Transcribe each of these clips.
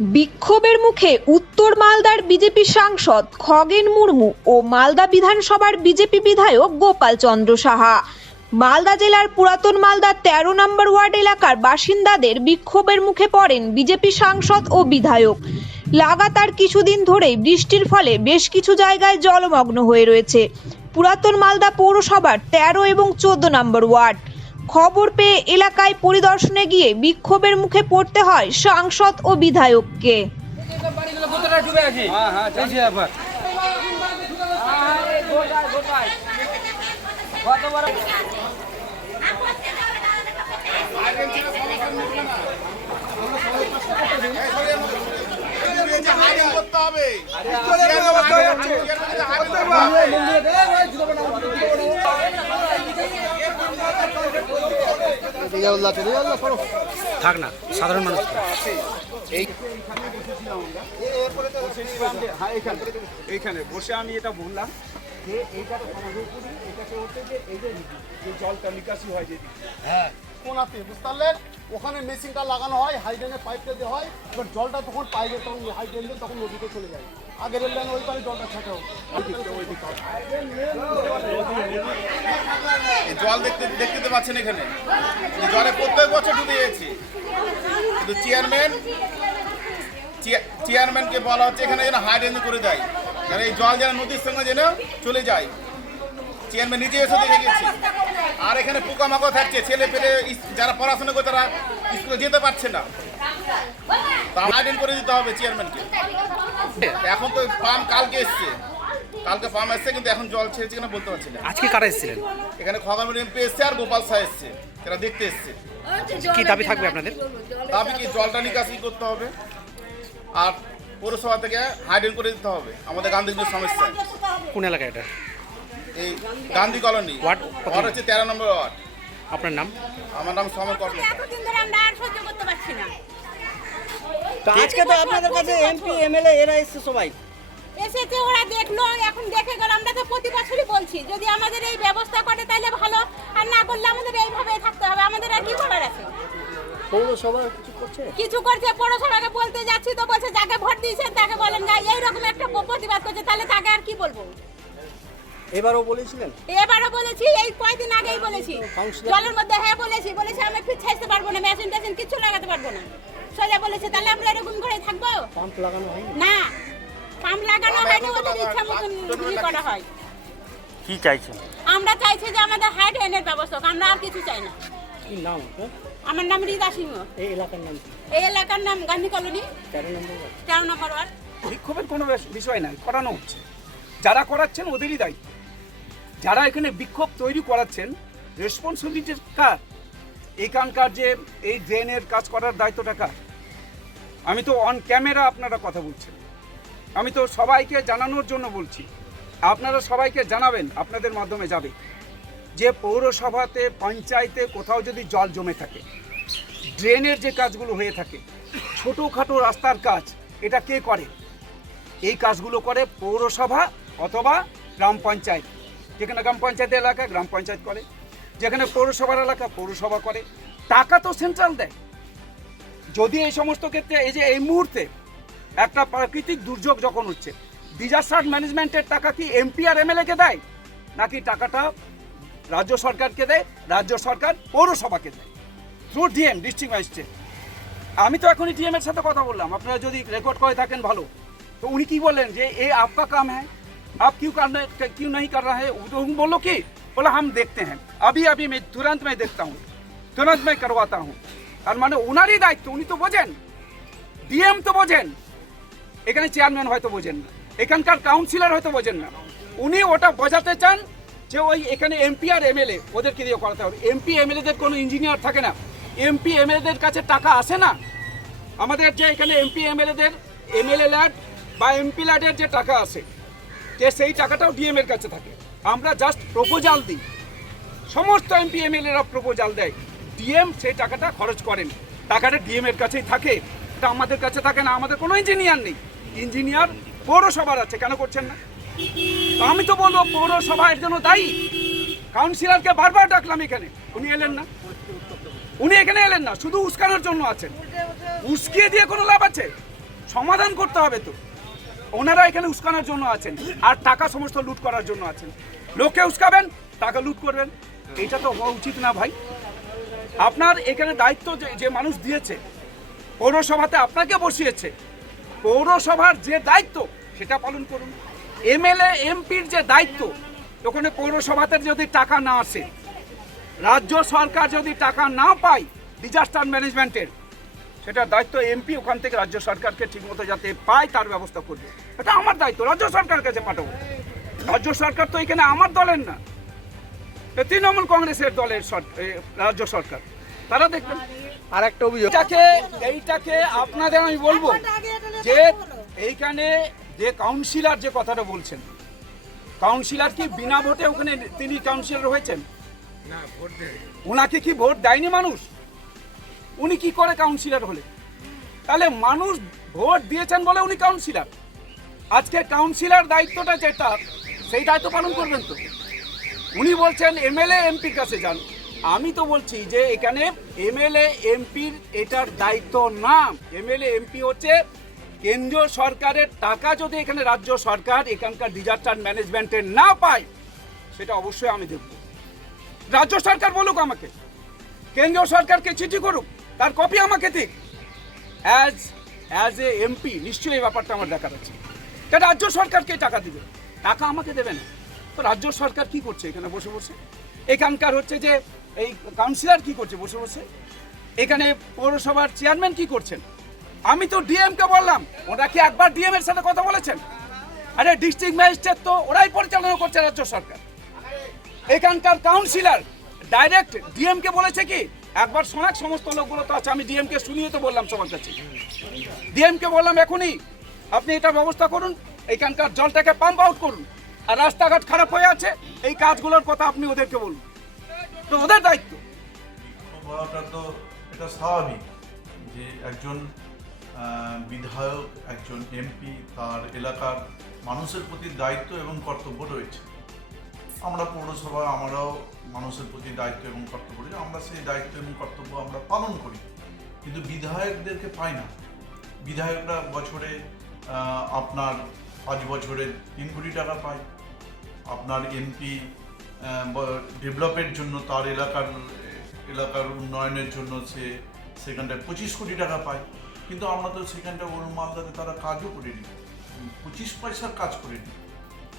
বিক্ষোভের মুখে উত্তর মালদার বিজেপি সাংসদ খগেন মুর্মু ও মালদা বিধানসভার বিজেপি বিধায়ক গোপাল চন্দ্র সাহা। মালদা জেলার পুরাতন মালদার তেরো নম্বর ওয়ার্ড এলাকার বাসিন্দাদের বিক্ষোভের মুখে পড়েন বিজেপি সাংসদ ও বিধায়ক। লাগাতার কিছুদিন ধরেই বৃষ্টির ফলে বেশ কিছু জায়গায় জলমগ্ন হয়ে রয়েছে। পুরাতন মালদা পৌরসভার তেরো এবং চোদ্দ নম্বর ওয়ার্ড। খবর পেয়ে এলাকায় পরিদর্শনে গিয়ে বিক্ষোভের মুখে পড়তে হয় সাংসদ ও বিধায়ককে বাড়িগুলো কতটা ডুবে আছে হ্যাঁ হ্যাঁ চাইছি একবার আরে গোটায় গোটায় কতবার করতে হবে থাক না সাধারণ মানুষ। হ্যাঁ এইখানে বসে আমি এটা বললাম। যে এইটাকে সমাধান করি এটাকে হচ্ছে যে এই যে যে জলটা নিকাশি হয় যেদিকে হ্যাঁ। কোনাতে বুঝতে পারলেন? ওখানে মেশিনটা লাগানো হয় হাইড্রেনের পাইপটা দিয়ে হয়। এবার জলটা তখন পাইপে তখন হাইড্রেন তখন নদীতে চলে যায়। আগের রেল ওই পারে জলটা জল দেখতে দেখতে পাচ্ছেন এখানে। জলে প্রত্যেক বছর ডুবে গেছে। কিন্তু চেয়ারম্যান চেয়া- চেয়ারম্যানকে বলা হচ্ছে এখানে যেন হাই রেঞ্জ করে দেয়। কারণ এই জল যেন নদীর সঙ্গে যেন চলে যায়। চেয়ারম্যান নিজে এসে দেখে গেছে। আর এখানে পোকামাকড় থাকছে। ছেলে পেলে যারা পড়াশোনা করে তারা স্কুলে যেতে পারছে না। তা হাইডেন করে দিতে হবে চেয়ারম্যানকে। এখন তো পাম্প কালকে এসছে। কালকে পাম্প এসছে কিন্তু এখন জল ছেড়েছে কিনা বলতে পারছি না। আজকে কারা এসেছিলেন? এখানে খগন এমপি এসছে আর গোপাল শাহ এসছে এরা দেখতে এসছে। কি দাবি থাকবে আপনাদের? দাবি কি জলটা নিকাশি করতে হবে আর পৌরসভা থেকে হাইডেন করে দিতে হবে আমাদের গান্ধীগুলোর সমস্যা। কোন এলাকা এটা? এই গান্ধী কলোনি। ওয়ার্ড? ওয়ার্ড হচ্ছে তেরো নম্বর ওয়ার্ড। আপনার নাম? আমার নাম সমর কর্মকার। এতদিন ধরে আমরা আর সহ্য করতে পারছি না। তো আজকে তো আপনাদের কাছে এমপি এমএলএ এরা এসছে সবাই। এসেছে ওরা দেখল এখন দেখে গেল। আমরা তো প্রতি বছরই বলছি যদি আমাদের এই ব্যবস্থা করে তাহলে ভালো আর না করলে আমাদের এইভাবেই থাকতে হবে। আমাদের আর কি করার আছে? পৌরসভা কিছু করছে? কিছু করছে পৌরসভাকে বলতে যাচ্ছি তো বলছে যাকে ভোট দিয়েছেন তাকে বলেন না। এইরকম একটা প্রতিবাদ করছে তাহলে তাকে আর কি বলব? এবারও বলেছিলেন? এবারও বলেছি এই কয়দিন আগেই বলেছি। জলের মধ্যে হ্যাঁ বলেছি। বলেছি আমি পিছাইতে পারব না মেশিন টেশিন কিছু লাগাতে পারব না। সোজা বলেছে তাহলে আমরা এরকম করে থাকব? পাম্প লাগানো হয়নি? না পাম্প লাগানো হয়নি ওদের ইচ্ছা মতন বিক্রি করা হয়। কি চাইছেন আমরা চাইছি যে আমাদের হাই ড্রেনের ব্যবস্থা হোক, আমরা আর কিছু চাই না। কি নাম আমার নাম রিদা সিংহ। এই এলাকার নাম এই এলাকার নাম গান্ধী কলোনি। তেরো নম্বর ওয়ার্ড। তেরো নম্বর ওয়ার্ড। বিক্ষোভের কোনো বেশ- বিষয় নাই করানো হচ্ছে। যারা করাচ্ছেন ওদেরই দায়িত্ব। যারা এখানে বিক্ষোভ তৈরি করাচ্ছেন রেসপন্সিবিলিটি কার? এখানকার যে এই ড্রেনের কাজ করার দায়িত্বটা কার? আমি তো অন ক্যামেরা আপনারা কথা বলছেন। আমি তো সবাইকে জানানোর জন্য বলছি। আপনারা সবাইকে জানাবেন, আপনাদের মাধ্যমে যাবে। যে পৌরসভাতে, পঞ্চায়েতে কোথাও যদি জল জমে থাকে ড্রেনের যে কাজগুলো হয়ে থাকে, ছোটোখাটো রাস্তার কাজ, এটা কে করে? এই কাজগুলো করে পৌরসভা অথবা গ্রাম পঞ্চায়েত। যেখানে গ্রাম পঞ্চায়েত এলাকা, গ্রাম পঞ্চায়েত করে। যেখানে পৌরসভার এলাকা, পৌরসভা করে। টাকা তো সেন্ট্রাল দেয়। যদি এই সমস্ত ক্ষেত্রে এই যে এই মুহূর্তে একটা প্রাকৃতিক দুর্যোগ যখন হচ্ছে ডিজাস্টার ম্যানেজমেন্টের টাকা কি এমপি আর এমএলএকে দেয় নাকি টাকাটা রাজ্য সরকারকে দেয় রাজ্য সরকার পৌরসভাকে দেয় থ্রু ডিএম ডিস্ট্রিক্ট ম্যাজিস্ট্রেট আমি তো এখনই ডিএম এর সাথে কথা বললাম আপনারা যদি রেকর্ড করে থাকেন ভালো तो उन्हीं की बोलें जे ये आपका काम है आप क्यों करने क्यों नहीं कर रहा है तो उन बोलो कि बोला हम देखते हैं अभी अभी मैं तुरंत मैं देखता हूँ तुरंत मैं करवाता हूँ আর মানে ওনারই দায়িত্ব, উনি তো বোঝেন। ডিএম তো বোঝেন। এখানে চেয়ারম্যান হয়তো বোঝেন না। এখানকার কাউন্সিলর হয়তো বোঝেন না। উনি ওটা বোঝাতে চান যে ওই এখানে এমপি আর এমএলএ, ওদেরকে দিয়ে করাতে হবে। এমপি, এমএলএদের কোনো ইঞ্জিনিয়ার থাকে না। এমপি, এমএলএদের কাছে টাকা আসে না। আমাদের যে এখানে এমপি, এমএলএদের, এমএলএ ল্যাড বা এমপি ল্যাডের যে টাকা আছে যে সেই টাকাটাও ডিএম এর কাছে থাকে। আমরা জাস্ট প্রপোজাল দিই। সমস্ত এমপি, এমএলএরা প্রপোজাল দেয়। ডিএম সেই টাকাটা খরচ করেন। টাকাটা ডিএম এর কাছেই থাকে। এটা আমাদের কাছে থাকে না, আমাদের কোনো ইঞ্জিনিয়ার নেই। ইঞ্জিনিয়ার পৌরসভার আছে, কেন করছেন না? আমি তো বলব, পৌরসভা এর জন্য দায়ী। কাউন্সিলরকে বারবার ডাকলাম এখানে। উনি এলেন না। উনি এখানে এলেন না, শুধু উস্কানোর জন্য আছেন। উস্কিয়ে দিয়ে কোনো লাভ আছে? সমাধান করতে হবে তো। ওনারা এখানে উস্কানোর জন্য আছেন। আর টাকা সমস্ত লুট করার জন্য আছেন। লোককে উস্কাবেন, টাকা লুট করবেন। এটা তো হওয়া উচিত না ভাই। আপনার এখানে দায়িত্ব যে- মানুষ দিয়েছে, পৌরসভাতে আপনাকে বসিয়েছে, পৌরসভার যে দায়িত্ব, সেটা পালন করুন। এমএলএ, এমপির যে দায়িত্ব, ওখানে পৌরসভাতে যদি টাকা না আসে, রাজ্য সরকার যদি টাকা না পায় ডিজাস্টার ম্যানেজমেন্টের সেটা দায়িত্ব এমপি ওখান থেকে রাজ্য সরকারকে ঠিকমতো যাতে পায়, তার ব্যবস্থা করবে। এটা আমার দায়িত্ব, রাজ্য সরকারের কাছে পাঠাবো। রাজ্য সরকার তো এখানে আমার দলের না। তৃণমূল কংগ্রেসের দলের রাজ্য সরকার। তারা দেখবেন। আর একটা অভিযোগ। এইটাকে এইটাকে আপনাদের আমি বলব যে এইখানে যে কাউন্সিলর যে কথাটা বলছেন কাউন্সিলর কি বিনা ভোটে ওখানে তিনি কাউন্সিলর হয়েছেন? ওনাকে কি ভোট দেয়নি মানুষ? উনি কি করে কাউন্সিলর হলে তাহলে মানুষ ভোট দিয়েছেন বলে উনি কাউন্সিলর। আজকে কাউন্সিলর দায়িত্বটা যেটা সেই দায়িত্ব পালন করবেন তো। উনি বলছেন এমএলএ এমপির কাছে যান। আমি তো বলছি যে এখানে এমএলএ এমপির এটার দায়িত্ব না। এমএলএ এমপি হচ্ছে কেন্দ্রীয় সরকারের টাকা যদি এখানে রাজ্য সরকার এখানকার ডিজাস্টার ম্যানেজমেন্টের না পায়, সেটা অবশ্যই আমি দেখব। রাজ্য সরকার বলুক আমাকে, কেন্দ্রীয় সরকারকে চিঠি করুক, তার কপি আমাকে দিক। অ্যাজ অ্যাজ এ এমপি নিশ্চয়ই এই ব্যাপারটা আমার দেখার আছে। রাজ্য সরকারকে টাকা দিবে, টাকা আমাকে দেবে না। তো রাজ্য সরকার কি করছে এখানে বসে বসে? এখানকার হচ্ছে যে এই কাউন্সিলর কি করছে বসে বসে? এখানে পৌরসভার চেয়ারম্যান কি করছেন? আমি তো ডিএমকে বললাম, ওরা কি একবার ডিএম এর সাথে কথা বলেছেন? আরে ডিস্ট্রিক্ট ম্যাজিস্ট্রেট তো ওরাই পরিচালনা করছে রাজ্য সরকার। এখানকার কাউন্সিলর ডাইরেক্ট ডিএম কে বলেছে কি, একবার শোনাক সমস্ত লোকগুলো তো আছে, আমি ডিএম কে শুনিয়ে তো বললাম সবার কাছে। ডিএম কে বললাম, এখনই আপনি এটা ব্যবস্থা করুন, এখানকার জলটাকে পাম্প আউট করুন। আর রাস্তাঘাট খারাপ হয়ে আছে, এই কাজগুলোর কথা আপনি ওদেরকে বলুন। তো ওদের দায়িত্ব। বলাটা তো এটা স্বাভাবিক যে একজন বিধায়ক, একজন এমপি তার এলাকার মানুষের প্রতি দায়িত্ব এবং কর্তব্য রয়েছে। আমরা পৌরসভা, আমরাও মানুষের প্রতি দায়িত্ব এবং কর্তব্য রয়েছে। আমরা সেই দায়িত্ব এবং কর্তব্য আমরা পালন করি। কিন্তু বিধায়কদেরকে পাই না। বিধায়করা বছরে আপনার পাঁচ বছরে তিন কোটি টাকা পায়। আপনার এমপি ডেভেলপের জন্য তার এলাকার এলাকার উন্নয়নের জন্য সে সেখানটায় পঁচিশ কোটি টাকা পায়। কিন্তু আমরা তো সেখানটা ওর মালদাতে তারা কাজও করিনি। পঁচিশ পয়সার কাজ করিনি।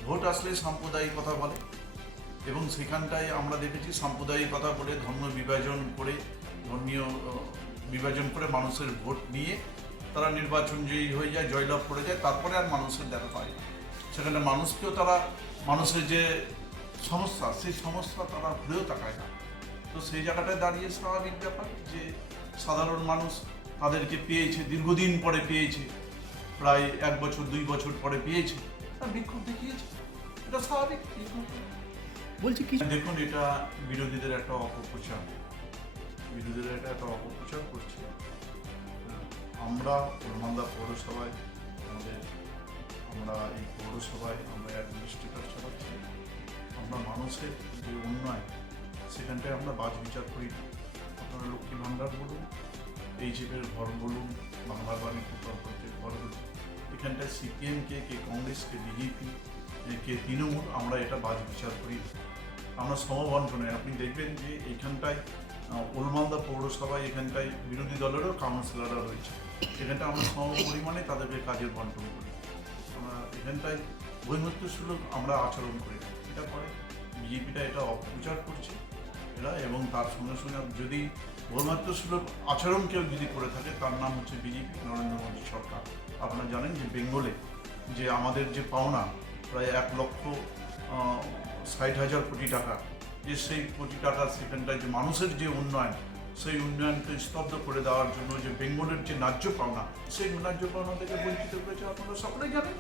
ভোট আসলে সাম্প্রদায়িক কথা বলে। এবং সেখানটায় আমরা দেখেছি সাম্প্রদায়িক কথা বলে, ধর্ম বিভাজন করে, ধর্মীয় বিভাজন করে মানুষের ভোট নিয়ে তারা নির্বাচন জয়ী হয়ে যায়, জয়লাভ করে যায়, তারপরে আর মানুষের দেখা পায় সেখানে মানুষকেও তারা মানুষের যে সমস্যা সেই সমস্যা তারা ঘুরেও তাকায় না। তো সেই জায়গাটায় দাঁড়িয়ে স্বাভাবিক ব্যাপার যে সাধারণ মানুষ তাদেরকে পেয়েছে দীর্ঘদিন পরে পেয়েছে প্রায় এক বছর দুই বছর পরে পেয়েছে তার বিক্ষোভ দেখিয়েছে। এটা স্বাভাবিক বলছি কি দেখুন এটা বিরোধীদের একটা অপপ্রচার। বিরোধীরা এটা একটা অপপ্রচার করছে। আমরা পূর্ণমান্দা পৌরসভায় আমাদের আমরা এই পৌরসভায় আমরা অ্যাডমিনিস্ট্রেটর চালাচ্ছি আমরা মানুষের যে উন্নয়ন সেখানটায় আমরা বাজ বিচার করি না। আপনারা লক্ষ্মী ভাণ্ডার বলুন এই এইচএফের ঘর বলুন বাংলা বাণী প্রকল্পের ঘর বলুন এখানটায় সিপিএমকে কে কংগ্রেসকে বিজেপি কে তৃণমূল আমরা এটা বাজ বিচার করি। আমরা সমবন্টনে আপনি দেখবেন যে এইখানটায় আহ, ওলমালদা পৌরসভায় এখানটায় বিরোধী দলেরও কাউন্সিলররা রয়েছে। এখানটা আমরা সম পরিমাণে তাদেরকে কাজের বন্টন করি। এখানটায় বৈমত্য সুলভ আমরা আচরণ করি এটা করে। বিজেপিটা এটা অপপ্রচার করছে এরা এবং তার সঙ্গে সঙ্গে যদি বৈমাত্র সুলভ আচরণ কেউ যদি করে থাকে, তার নাম হচ্ছে বিজেপি, নরেন্দ্র মোদী সরকার। আপনারা জানেন যে বেঙ্গলে যে আমাদের যে পাওনা, প্রায় এক লক্ষ ষাট হাজার কোটি টাকা, যে সেই কোটি টাকা সেখানটায় যে মানুষের যে উন্নয়ন সেই উন্নয়নকে স্তব্ধ করে দেওয়ার জন্য যে বেঙ্গলের যে ন্যায্য পাওনা, সেই ন্যায্য পাওনা থেকে বঞ্চিত করেছে আপনারা সকলেই জানেন